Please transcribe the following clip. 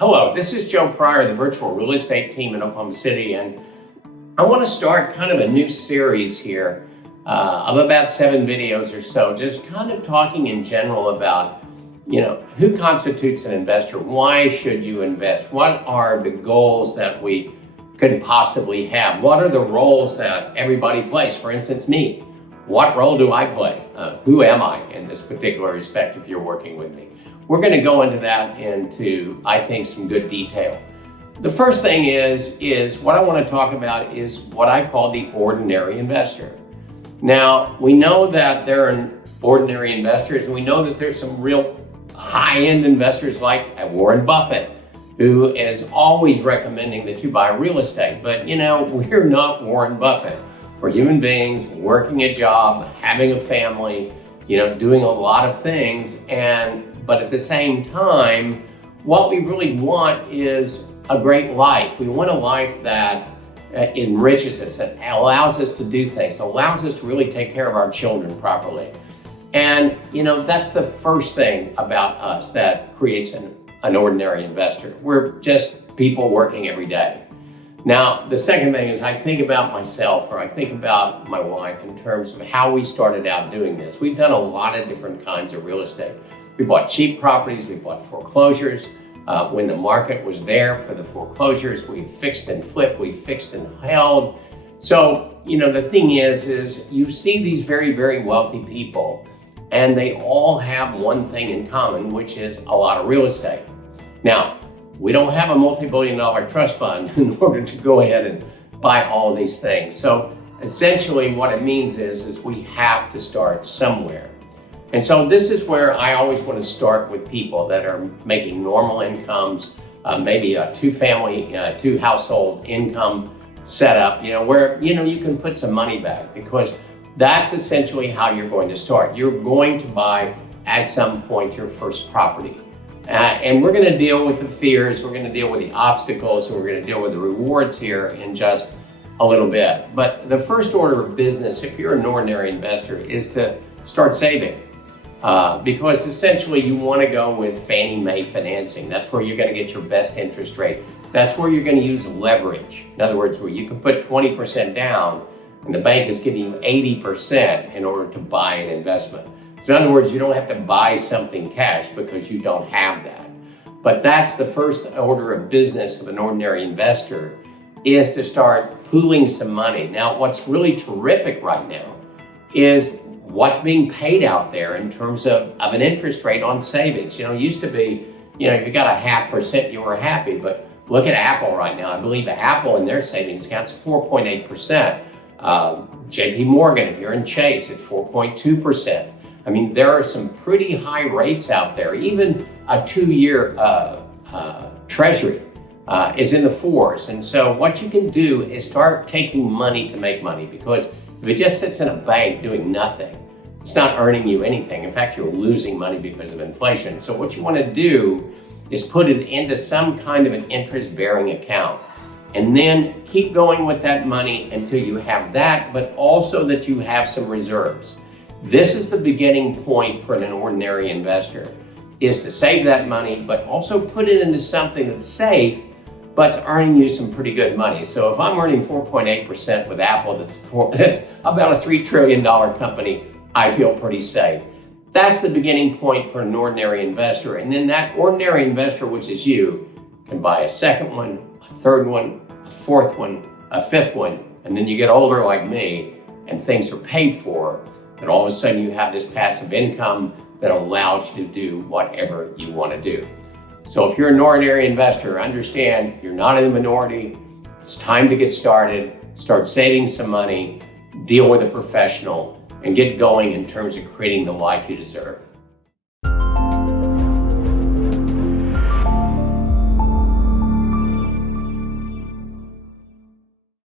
Hello, this is Joe Pryor, the virtual real estate team in Oklahoma City, and I want to start kind of a new series here of about 7 videos or so, just kind of talking in general about, who constitutes an investor? Why should you invest? What are the goals that we could possibly have? What are the roles that everybody plays? For instance, me. What role do I play? Who am I in this particular respect if you're working with me? We're going to go into that into, I think, some good detail. The first thing is what I want to talk about is what I call the ordinary investor. Now, we know that there are ordinary investors, and we know that there's some real high-end investors like Warren Buffett, who is always recommending that you buy real estate. But, we're not Warren Buffett. We're human beings working a job, having a family, doing a lot of things. But at the same time, what we really want is a great life. We want a life that enriches us, that allows us to do things, allows us to really take care of our children properly. And, that's the first thing about us that creates an ordinary investor. We're just people working every day. Now, the second thing is I think about myself, or I think about my wife in terms of how we started out doing this. We've done a lot of different kinds of real estate. We bought cheap properties, we bought foreclosures. When the market was there for the foreclosures, we fixed and flipped, we fixed and held. So, the thing is you see these very, very wealthy people, and they all have one thing in common, which is a lot of real estate. Now, we don't have a multi-billion-dollar trust fund in order to go ahead and buy all these things. So essentially what it means is we have to start somewhere. And so this is where I always want to start with people that are making normal incomes, maybe a two household income setup, where, you can put some money back, because that's essentially how you're going to start. You're going to buy at some point your first property. And we're going to deal with the fears, we're going to deal with the obstacles, and we're going to deal with the rewards here in just a little bit. But the first order of business, if you're an ordinary investor, is to start saving. Because essentially you want to go with Fannie Mae financing. That's where you're going to get your best interest rate. That's where you're going to use leverage. In other words, where you can put 20% down and the bank is giving you 80% in order to buy an investment. So in other words, you don't have to buy something cash because you don't have that. But that's the first order of business of an ordinary investor, is to start pooling some money. Now, what's really terrific right now is what's being paid out there in terms of an interest rate on savings. It used to be, if you got 0.5%, you were happy. But look at Apple right now. I believe Apple in their savings accounts 4.8%. JP Morgan, if you're in Chase, it's 4.2%. I mean, there are some pretty high rates out there. Even a 2-year treasury is in the 4s. And so what you can do is start taking money to make money, because if it just sits in a bank doing nothing, it's not earning you anything. In fact, you're losing money because of inflation. So what you want to do is put it into some kind of an interest-bearing account, and then keep going with that money until you have that, but also that you have some reserves. This is the beginning point for an ordinary investor, is to save that money, but also put it into something that's safe, but it's earning you some pretty good money. So if I'm earning 4.8% with Apple, that's about a $3 trillion company, I feel pretty safe. That's the beginning point for an ordinary investor. And then that ordinary investor, which is you, can buy a second one, a third one, a fourth one, a fifth one, and then you get older like me and things are paid for, and all of a sudden you have this passive income that allows you to do whatever you want to do. So if you're an ordinary investor, understand you're not in the minority. It's time to get started, start saving some money, deal with a professional, and get going in terms of creating the life you deserve.